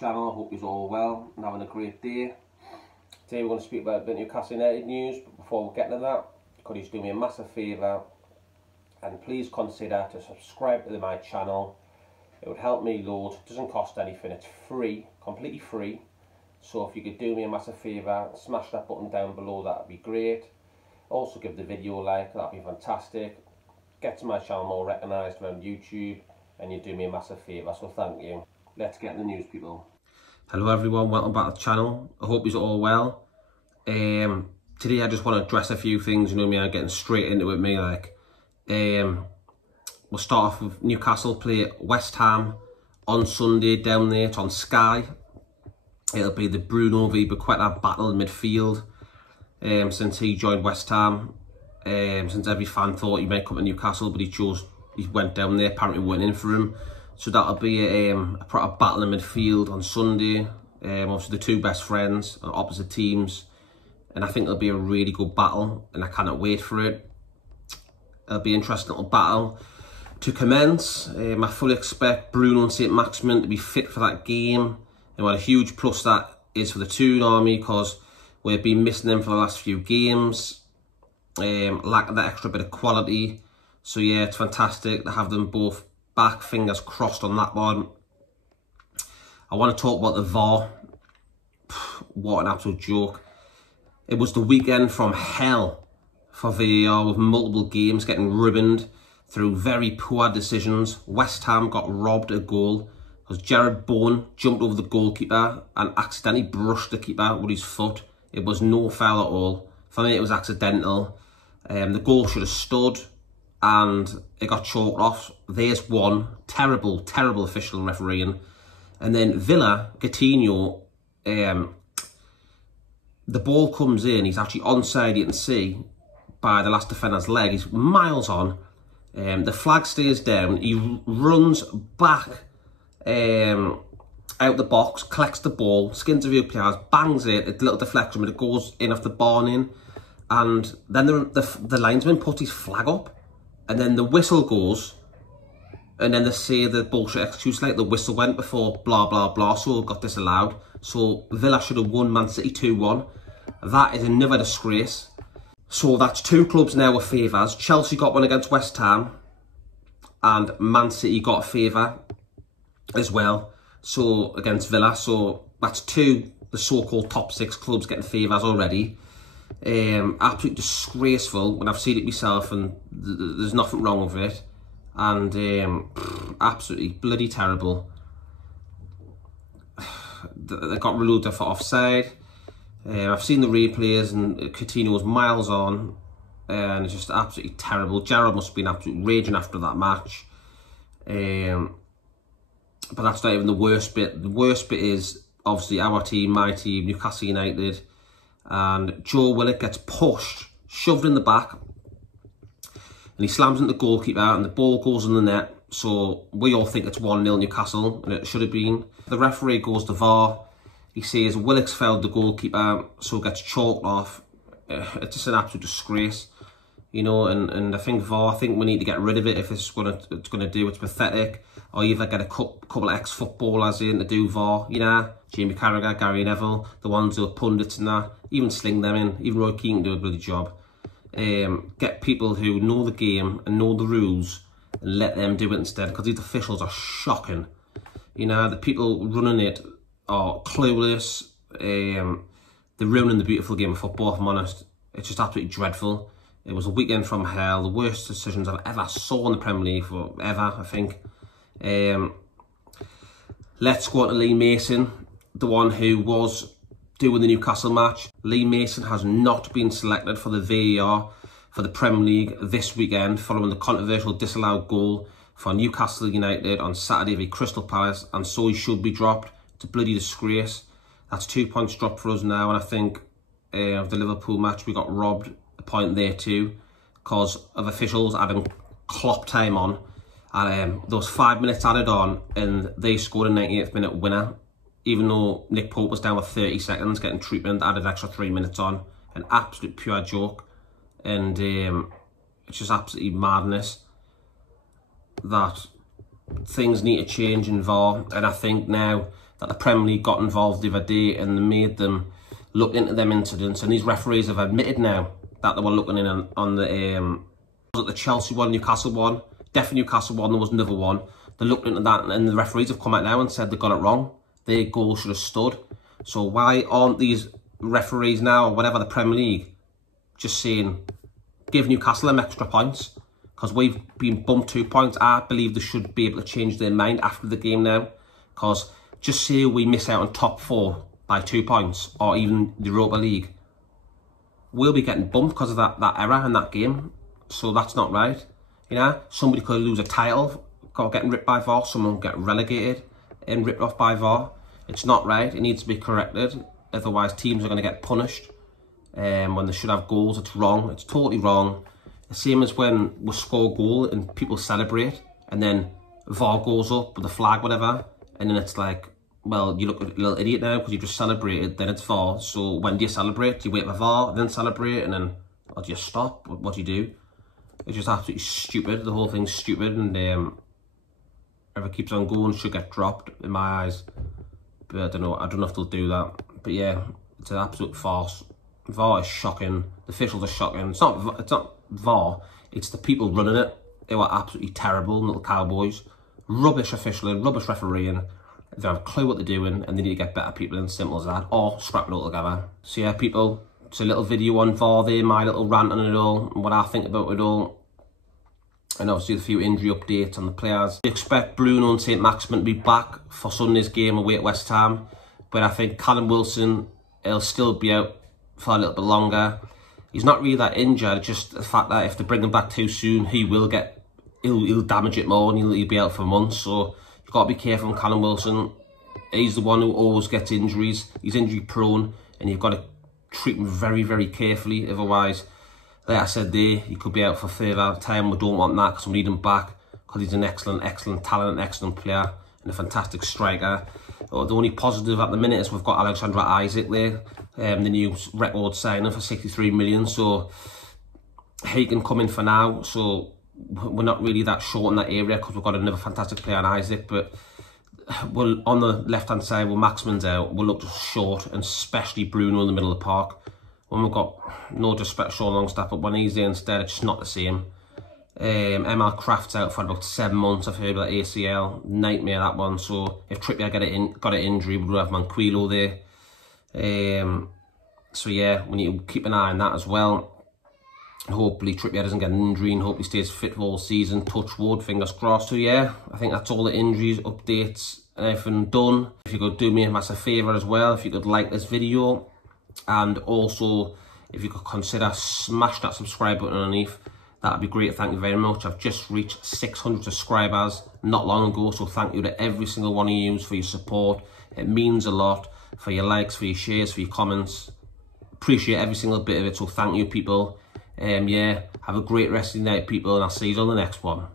channel. Hope you're all well and having a great day. Today we're going to speak about the Newcastle United news, but before we get to that, could you do me a massive favour and please consider to subscribe to my channel. It would help me load. It doesn't cost anything, it's free, completely free. So if you could do me a massive favour, smash that button down below, that would be great. Also give the video a like, that would be fantastic. Get to my channel more recognised around YouTube, and you do me a massive favour, so thank you. Let's get the news, people. Hello everyone, welcome back to the channel. I hope you're all well. Today I just want to address a few things, you know me, I'm getting straight into it, me, like. We'll start off with Newcastle play West Ham on Sunday down there. It's on Sky. It'll be the Bruno v Bequeta battle in midfield. Since he joined West Ham, since every fan thought he might come to Newcastle, but he went down there, apparently went in for him. So that'll be a proper battle in midfield on Sunday. Obviously the two best friends on opposite teams, and I think it'll be a really good battle, and I cannot wait for it. It'll be an interesting little battle to commence. I fully expect Bruno and Saint-Maximin to be fit for that game, and what a huge plus that is for the Toon Army, because we've been missing them for the last few games. Lack of that extra bit of quality. So yeah, it's fantastic to have them both back. Fingers crossed on that one. I want to talk about the VAR. What an absolute joke. It was the weekend from hell for VAR, with multiple games getting ribboned through very poor decisions. West Ham got robbed a goal because Jared Bowen jumped over the goalkeeper and accidentally brushed the keeper with his foot. It was no foul at all. For me, it was accidental. The goal should have stood and it got chalked off. There's one. Terrible, terrible official refereeing. And then Villa, Coutinho, the ball comes in. He's actually onside, you can see, by the last defender's leg. He's miles on. The flag stays down. He runs back out the box, collects the ball, skins a few players, bangs it, a little deflection, but it goes in off the barn in. And then the linesman puts his flag up, and then the whistle goes, and then they say the bullshit excuse like the whistle went before blah blah blah, so it got disallowed. So Villa should have won Man City 2-1. That is another disgrace. So that's two clubs now with favours. Chelsea got one against West Ham, and Man City got a favour as well, so against Villa. So that's two, the so-called top six clubs getting favours already. Absolutely disgraceful when I've seen it myself, and there's nothing wrong with it, and absolutely bloody terrible. They got ruled for offside. I've seen the replays, and Coutinho was miles on, and it's just absolutely terrible. Gerrard must have been absolutely raging after that match. But that's not even the worst bit. The worst bit is obviously our team, my team, Newcastle United, and Joe Willock gets pushed, shoved in the back, and he slams into the goalkeeper, and the ball goes in the net. So we all think it's 1-0 Newcastle, and it should have been. The referee goes to VAR. He says Willock's fouled the goalkeeper, so it gets chalked off. It's just an absolute disgrace, you know. And I think VAR, I think we need to get rid of it if it's gonna do. It's pathetic. Or either get a couple of ex-footballers in to do VAR, you know, Jamie Carragher, Gary Neville, the ones who are pundits and that. Even sling them in. Even Roy Keane can do a bloody job. Get people who know the game and know the rules and let them do it instead, because these officials are shocking. You know, the people running it are clueless. They're ruining the beautiful game of football, if I'm honest. It's just absolutely dreadful. It was a weekend from hell. The worst decisions I've ever saw in the Premier League forever, I think. Let's go on to Lee Mason, the one who was doing the Newcastle match. Lee Mason has not been selected for the VAR for the Premier League this weekend, following the controversial disallowed goal for Newcastle United on Saturday v Crystal Palace, and so he should be dropped. It's a bloody disgrace. That's 2 points dropped for us now, and I think of the Liverpool match we got robbed a point there too, because of officials adding clock time on, and those 5 minutes added on, and they scored a 98th minute winner, even though Nick Pope was down with 30 seconds getting treatment, added extra 3 minutes on. An absolute pure joke, and it's just absolutely madness that things need to change in VAR. And I think now that the Premier League got involved the other day and they made them look into them incidents, and these referees have admitted now that they were looking in on the Chelsea one, Newcastle one, definitely Newcastle one, there was another one. They looked into that and the referees have come out now and said they got it wrong. Their goal should have stood. So why aren't these referees now, or whatever, the Premier League, just saying, give Newcastle them extra points? Because we've been bumped 2 points. I believe they should be able to change their mind after the game now. Because just say we miss out on top 4 by 2 points, or even the Europa League, we'll be getting bumped because of that error in that game. So that's not right. You know, somebody could lose a title, getting ripped by VAR, someone will get relegated and ripped off by VAR. It's not right, it needs to be corrected. Otherwise teams are going to get punished when they should have goals. It's wrong, it's totally wrong. The same as when we score a goal and people celebrate and then VAR goes up with the flag, whatever, and then it's like, well, you look like a little idiot now because you just celebrated, then it's VAR. So when do you celebrate? Do you wait for VAR, then celebrate, and then, or do you stop? What do you do? It's just absolutely stupid. The whole thing's stupid, and if it keeps on going, should get dropped in my eyes. But I don't know if they'll do that. But yeah, it's an absolute farce. VAR is shocking. The officials are shocking. It's not VAR. It's the people running it. They were absolutely terrible, little cowboys. Rubbish officialing, rubbish refereeing. They don't have a clue what they're doing, and they need to get better people in. Simple as that. Or scrap it all together. So yeah, people, it's a little video on VAR there, my little rant on it all, and what I think about it all. And obviously a few injury updates on the players. We expect Bruno and Saint-Maximin to be back for Sunday's game away at West Ham. But I think Callum Wilson, he'll still be out for a little bit longer. He's not really that injured, just the fact that if they bring him back too soon, he'll damage it more and he'll be out for months. So you've got to be careful on Callum Wilson. He's the one who always gets injuries. He's injury prone and you've got to treat him very, very carefully. Otherwise, like I said there, he could be out for further time. We don't want that because we need him back because he's an excellent talent, an excellent player and a fantastic striker. The only positive at the minute is we've got Alexander Isak there, the new record signing for 63 million. So he can come in for now. So we're not really that short in that area because we've got another fantastic player in Isak. But we'll, on the left-hand side, when Maximin's out, we'll look short, and especially Bruno in the middle of the park. When we've got, no disrespect to Sean Longstaff, but when he's there instead, it's just not the same. ML Kraft's out for about 7 months, I've heard about ACL. Nightmare, that one. So if Trippier got an injury, we'll have Manquillo there. So yeah, we need to keep an eye on that as well. Hopefully Trippier doesn't get an injury and hopefully stays fit for all season. Touch wood, fingers crossed. So yeah, I think that's all the injuries, updates, and everything done. If you could do me a massive favour as well, if you could like this video. And also, if you could consider smash that subscribe button underneath, that'd be great. Thank you very much. I've just reached 600 subscribers not long ago, so thank you to every single one of you for your support. It means a lot, for your likes, for your shares, for your comments. Appreciate every single bit of it, so thank you, people. Yeah, have a great rest of the night, people, and I'll see you on the next one.